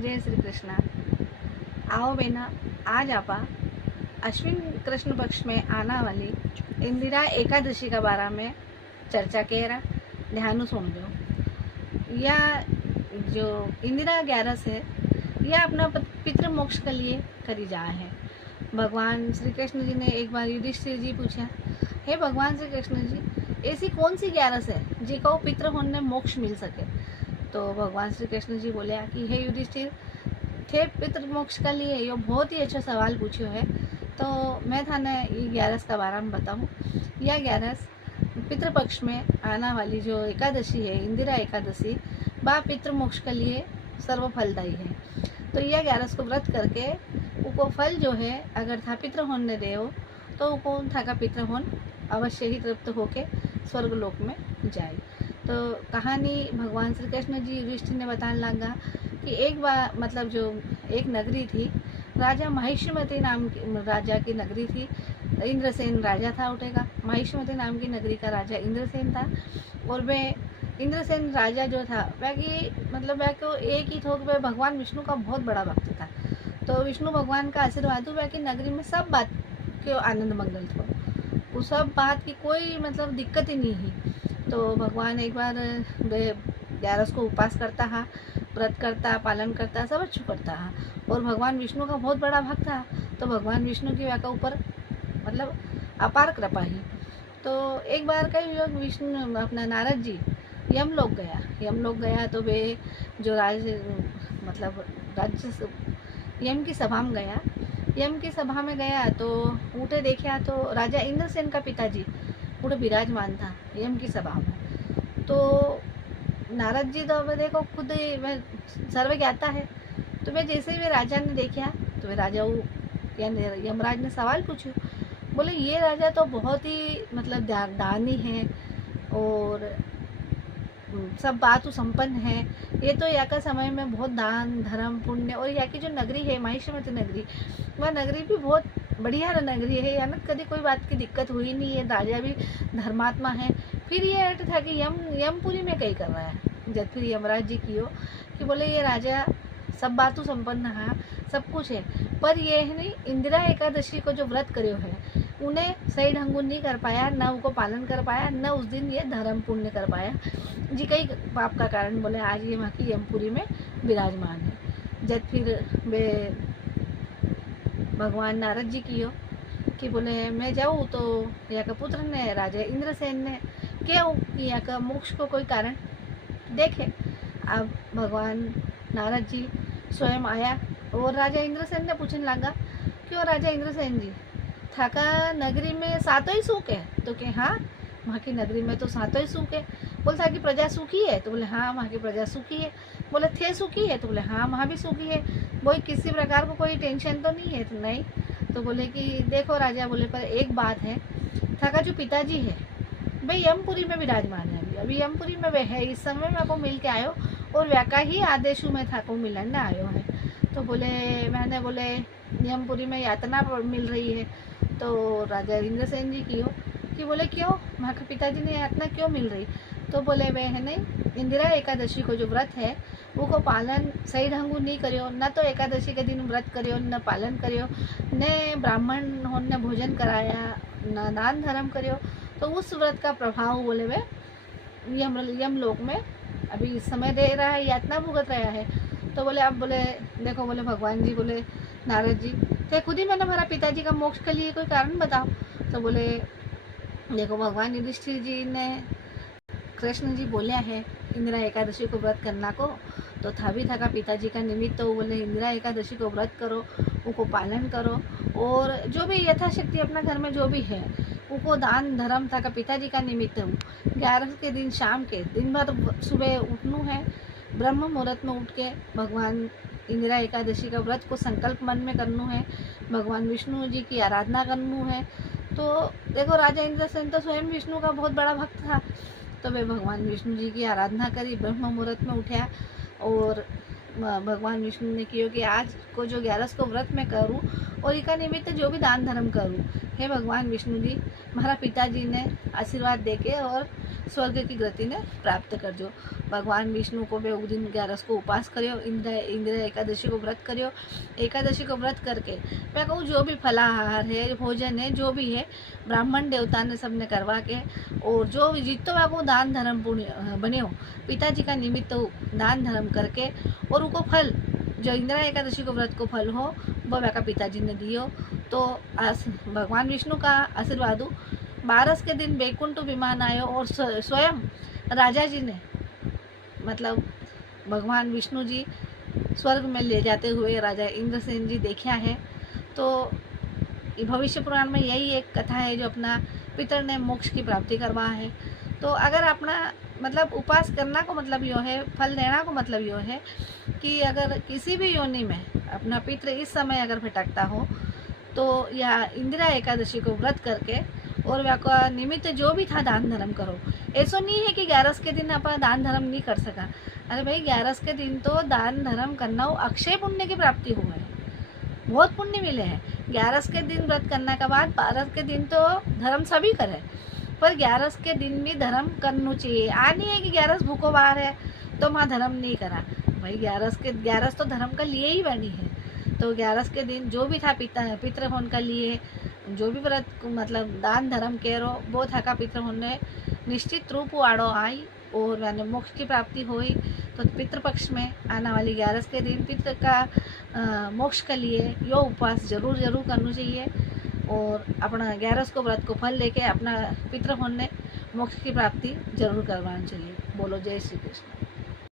जय श्री कृष्णा। आओ बेना, आज आपा अश्विन कृष्ण पक्ष में आना वाली इंदिरा एकादशी के बारे में चर्चा केरा ध्यान समझो। या जो इंदिरा 11 है यह अपना पितृ मोक्ष के लिए करी जा है। भगवान श्री कृष्ण जी ने एक बार युधिष्ठिर जी पूछा, हे भगवान श्री कृष्ण जी, ऐसी कौन सी 11 है जिको पितृ होने मोक्ष मिल सके। तो भगवान श्री कृष्ण जी बोले कि हे युधिष्ठिर, थे पितृ मोक्ष के लिए ये बहुत ही अच्छा सवाल पूछो है। तो मैं थाने ये 11 के बारे में बताऊँ। यह 11 पितृपक्ष में आना वाली जो एकादशी है, इंदिरा एकादशी, वह पितृ मोक्ष के लिए सर्वफलदायी है। तो यह 11 को व्रत करके उनको फल जो है, अगर था पितृ होने दे हो तो उनको था का पितृ होन अवश्य ही तृप्त होके स्वर्ग लोक में जाए। तो कहानी भगवान श्री कृष्ण जी युधिष्ठिर ने बताने लगा कि एक बार मतलब जो एक नगरी थी, राजा महिष्मती नाम की राजा की नगरी थी। इंद्रसेन राजा था उठेगा। महिष्मती नाम की नगरी का राजा इंद्रसेन था। और वह इंद्रसेन राजा जो था वह की मतलब वह को एक ही थोक वह भगवान विष्णु का बहुत बड़ा भक्त था। तो विष्णु भगवान का आशीर्वाद हुआ कि नगरी में सब बात के आनंद मंगल था, वो सब बात की कोई मतलब दिक्कत ही नहीं ही। तो भगवान एक बार 11 को उपास करता है, व्रत करता, पालन करता, सब अच्छू करता है। और भगवान विष्णु का बहुत बड़ा भक्त था। तो भगवान विष्णु की व्याख्या ऊपर मतलब अपार कृपा ही। तो एक बार कई लोग विष्णु अपना नारद जी यमलोक गया। तो वे जो मतलब राज्य यम की सभा में गया। यम की सभा में गया तो उठे देखा तो राजा इंद्रसेन का पिताजी पूरा विराजमान था यम की सभा में। तो नारद जी तो अब देखो खुद वह सर्व ज्ञाता है। तो वे जैसे ही वे राजा ने देखा तो वे राजा यमराज ने सवाल पूछा, बोले ये राजा तो बहुत ही मतलब दानी है और सब बात संपन्न है। ये तो यहाँ का समय में बहुत दान धर्म पुण्य, और यहाँ की जो नगरी है महिष्मती नगरी, वह नगरी भी बहुत बढ़िया नगरी है। यहाँ कभी कोई बात की दिक्कत हुई नहीं है। राजा भी धर्मात्मा है। फिर ये अर्थ था कि यमपुरी में कहीं कर रहा है। जब फिर यमराज जी की हो कि बोले ये राजा सब बातों संपन्न है, सब कुछ है, पर ये है नहीं इंदिरा एकादशी को जो व्रत करो है उन्हें सही ढंग नहीं कर पाया, न उनको पालन कर पाया, न उस दिन ये धर्म पुण्य कर पाया जी। कई पाप का कारण बोले आज ये वहाँ की यमपुरी में विराजमान है। जब फिर वे भगवान नारद जी की हो कि बोले मैं जाऊँ तो यहाँ का पुत्र ने राजा इंद्रसेन ने क्यों कि यहाँ का मोक्ष को कोई कारण देखे। अब भगवान नारद जी स्वयं आया और राजा इंद्रसेन ने पूछने लगा, क्यों राजा इंद्रसेन जी, थाका नगरी में सातों ही सुख है? तो कि हाँ, वहाँ की नगरी में तो सातों ही सुख है। बोले था कि प्रजा सुखी है? तो बोले हाँ, वहाँ की प्रजा सुखी है। बोले थे सुखी है? तो बोले हाँ, वहाँ भी सुखी है। बोले किसी प्रकार को कोई टेंशन तो नहीं है? तो नहीं। तो बोले कि देखो राजा, बोले पर एक बात है, थाका जो पिताजी है भाई यमपुरी में विराजमान है। अभी यमपुरी में वे है, इस समय में आपको मिल के आयो और व्याका ही आदेशों में था को मिलन आयो है। तो बोले मैंने बोले यमपुरी में यातना मिल रही है। तो राजा इंद्रसेन जी की हो कि बोले क्यों, वहाँ के पिताजी ने यातना क्यों मिल रही? तो बोले वे है नहीं इंदिरा एकादशी को जो व्रत है वो को पालन सही ढंग नहीं करियो, न तो एकादशी के दिन व्रत करियो, न पालन करियो, न ब्राह्मण ने भोजन कराया, न दान धर्म करियो। तो उस व्रत का प्रभाव बोले वे यमलोक में अभी इस समय दे रहा है, यातना भुगत रहा है। तो बोले अब बोले देखो, बोले भगवान जी, बोले नारद जी थे खुद ही मैंने हमारा पिताजी का मोक्ष के लिए कोई कारण बताओ। तो बोले देखो, भगवान युधिष्ठिर जी ने कृष्ण जी बोलिया है इंदिरा एकादशी को व्रत करना को, तो था भी था का पिताजी का निमित्त। तो बोले इंदिरा एकादशी को व्रत करो, उनको पालन करो, और जो भी यथाशक्ति अपना घर में जो भी है उनको दान धर्म था का पिताजी का निमित्त हूँ। 11 के दिन शाम के दिन भर सुबह उठनू है, ब्रह्म मुहूर्त में उठ के भगवान इंदिरा एकादशी का व्रत को संकल्प मन में करनू है, भगवान विष्णु जी की आराधना करनू है। तो देखो राजा इंद्रसेन तो स्वयं विष्णु का बहुत बड़ा भक्त था। तो वे भगवान विष्णु जी की आराधना करी, ब्रह्म मुहूर्त में उठा और भगवान विष्णु ने किया कि आज को जो 11 को व्रत में करूँ और इसका निमित्त जो भी दान धर्म करूँ, हे भगवान विष्णु जी, हमारा पिताजी ने आशीर्वाद देके और स्वर्ग की गति ने प्राप्त कर जो। भगवान विष्णु को बे दिन 11 को उपास करियो, इंदिरा एकादशी को व्रत करियो। एकादशी को व्रत करके मैं कहूँ जो भी फलाहार है, भोजन है, जो भी है, ब्राह्मण देवता ने सबने करवा के, और जो जितो आपको दान धर्म पुण्य बने हो, पिताजी का निमित्त दान धर्म करके, और उनको फल जो इंदिरा एकादशी को व्रत को फल हो वो का पिताजी ने दियो। तो भगवान विष्णु का आशीर्वाद 12 के दिन बैकुंठ विमान आयो, और स्वयं राजा जी ने मतलब भगवान विष्णु जी स्वर्ग में ले जाते हुए राजा इंद्रसेन जी देखा है। तो भविष्य पुराण में यही एक कथा है जो अपना पितर ने मोक्ष की प्राप्ति करवा है। तो अगर अपना मतलब उपास करना को मतलब यो है, फल देना को मतलब यो है कि अगर किसी भी योनि में अपना पितर इस समय अगर भटकता हो तो या इंदिरा एकादशी को व्रत करके और वह का निमित्त जो भी था दान धर्म करो। ऐसा नहीं है कि 11 के दिन आप दान धर्म नहीं कर सका। अरे भाई 11 के दिन तो दान धर्म करना हो, अक्षय पुण्य की प्राप्ति हुआ है, बहुत पुण्य मिले हैं। 11 के दिन व्रत करने के बाद 12 के दिन तो धर्म सभी करे, पर 11 के दिन भी धर्म करना चाहिए। आ नहीं है कि 11 भूखो बाहर है तो वहाँ धर्म नहीं करा। भाई 11 तो धर्म का लिए ही बनी है। तो 11 के दिन जो भी था पितृ होने का लिए जो भी व्रत मतलब दान धर्म करो वो था का पितृ होने निश्चित रूप आड़ो आई और मैंने मोक्ष की प्राप्ति हुई। तो पितृपक्ष में आने वाली 11 के दिन पितृ का मोक्ष के लिए यो उपवास जरूर करना चाहिए, और अपना 11 को व्रत को फल लेके अपना पितृ होने मोक्ष की प्राप्ति जरूर करवानी चाहिए। बोलो जय श्री कृष्ण।